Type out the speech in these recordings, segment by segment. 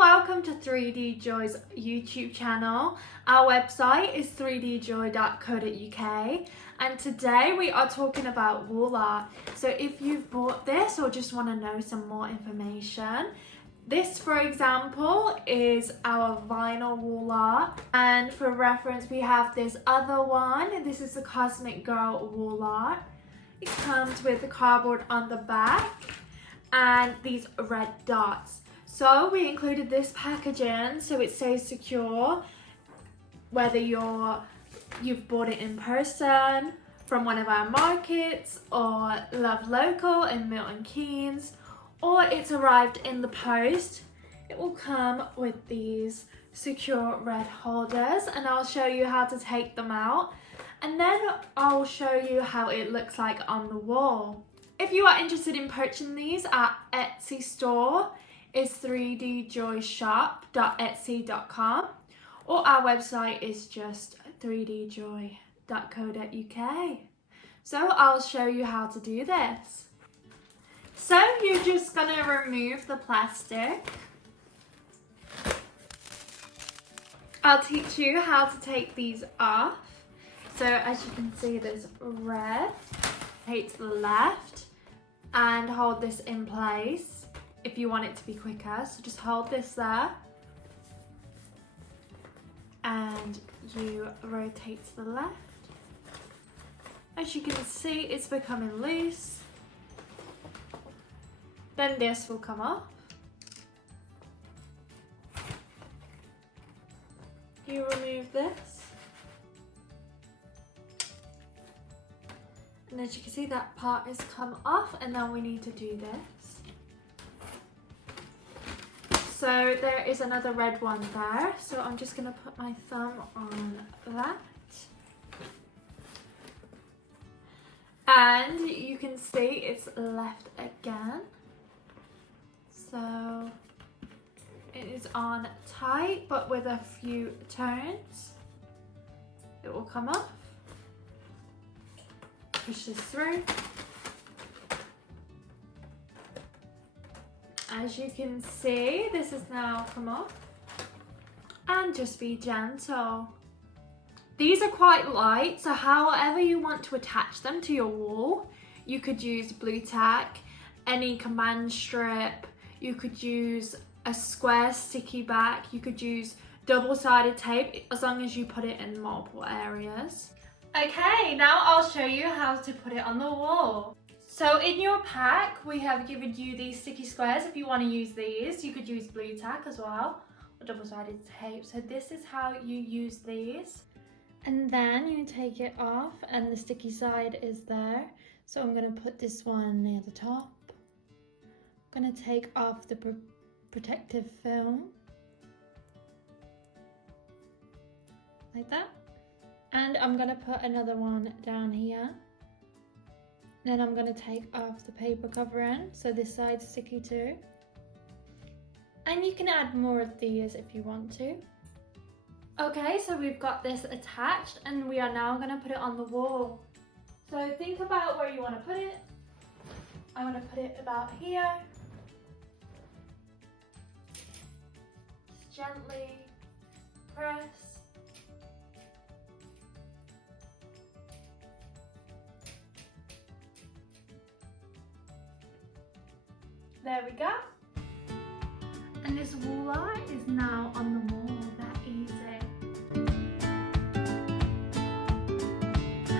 welcome to 3D Joy's YouTube channel. Our website is 3djoy.co.uk and today we are talking about wall art. So if you've bought this or just want to know some more information, this for example is our vinyl wall art, and for reference we have this other one. This is the Cosmic Girl wall art. It comes with the cardboard on the back and these red dots. So we included this packaging so it stays secure, whether you've bought it in person from one of our markets or Love Local in Milton Keynes, or it's arrived in the post. It will come with these secure red holders and I'll show you how to take them out, and then I'll show you how it looks like on the wall. If you are interested in purchasing these, our Etsy store is 3djoyshop.etsy.com, or our website is just 3djoy.co.uk. So I'll show you how to do this. So you're just gonna remove the plastic. I'll teach you how to take these off. So as you can see, there's red. Take to the left and hold this in place if you want it to be quicker. So just hold this there and you rotate to the left. As you can see, it's becoming loose. Then this will come off. You remove this. And as you can see, that part has come off, and now we need to do this. So there is another red one there. So I'm just gonna put my thumb on that. And you can see it's left again. So it is on tight, but with a few turns, it will come off. Push this through. As you can see, this has now come off. And just be gentle. These are quite light, so however you want to attach them to your wall, you could use blue tack, any command strip, you could use a square sticky back, you could use double-sided tape, as long as you put it in multiple areas. Okay, now I'll show you how to put it on the wall. So in your pack, we have given you these sticky squares. If you want to use these, you could use blue tack as well, or double-sided tape. So this is how you use these. And then you take it off and the sticky side is there. So I'm going to put this one near the top. I'm going to take off the protective film. Like that. And I'm going to put another one down here. Then I'm going to take off the paper covering, so this side's sticky too. And you can add more of these if you want to. Okay, so we've got this attached and we are now going to put it on the wall. So think about where you want to put it. I want to put it about here. Just gently press. There we go. And this wall art is now on the wall, that easy.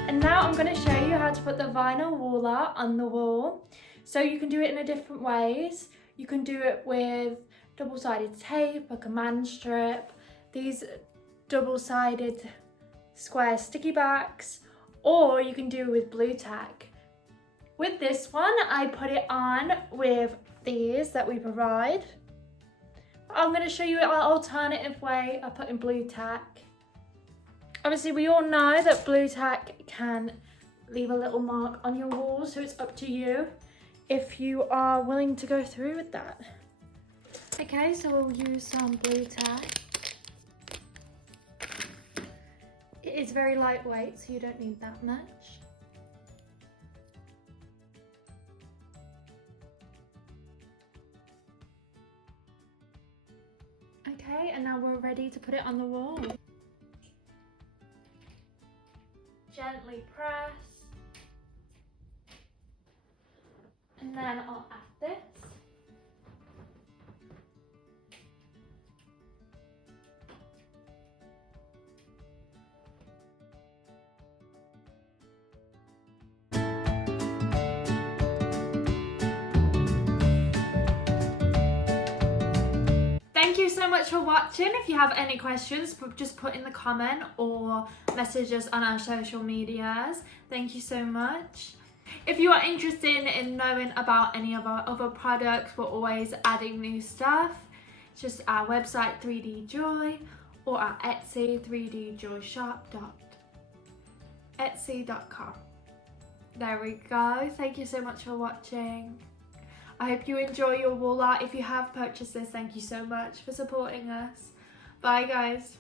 And now I'm going to show you how to put the vinyl wall art on the wall. So you can do it in different ways. You can do it with double-sided tape, a command strip, these double-sided square sticky backs, or you can do it with blue tack. With this one, I put it on with these that we provide. I'm going to show you an alternative way of putting blue tack. Obviously, we all know that blue tack can leave a little mark on your wall, so it's up to you if you are willing to go through with that. Okay, so we'll use some blue tack. It is very lightweight, so you don't need that much. Okay, and now we're ready to put it on the wall. Gently press. And then I'll add this. Thank you so much for watching. If you have any questions, just put in the comment or message us on our social medias. Thank you so much. If you are interested in knowing about any of our other products, we're always adding new stuff. It's just our website 3D Joy or our Etsy 3djoyshop.etsy.com. There we go. Thank you so much for watching. I hope you enjoy your wall art. If you have purchased this, thank you so much for supporting us. Bye guys.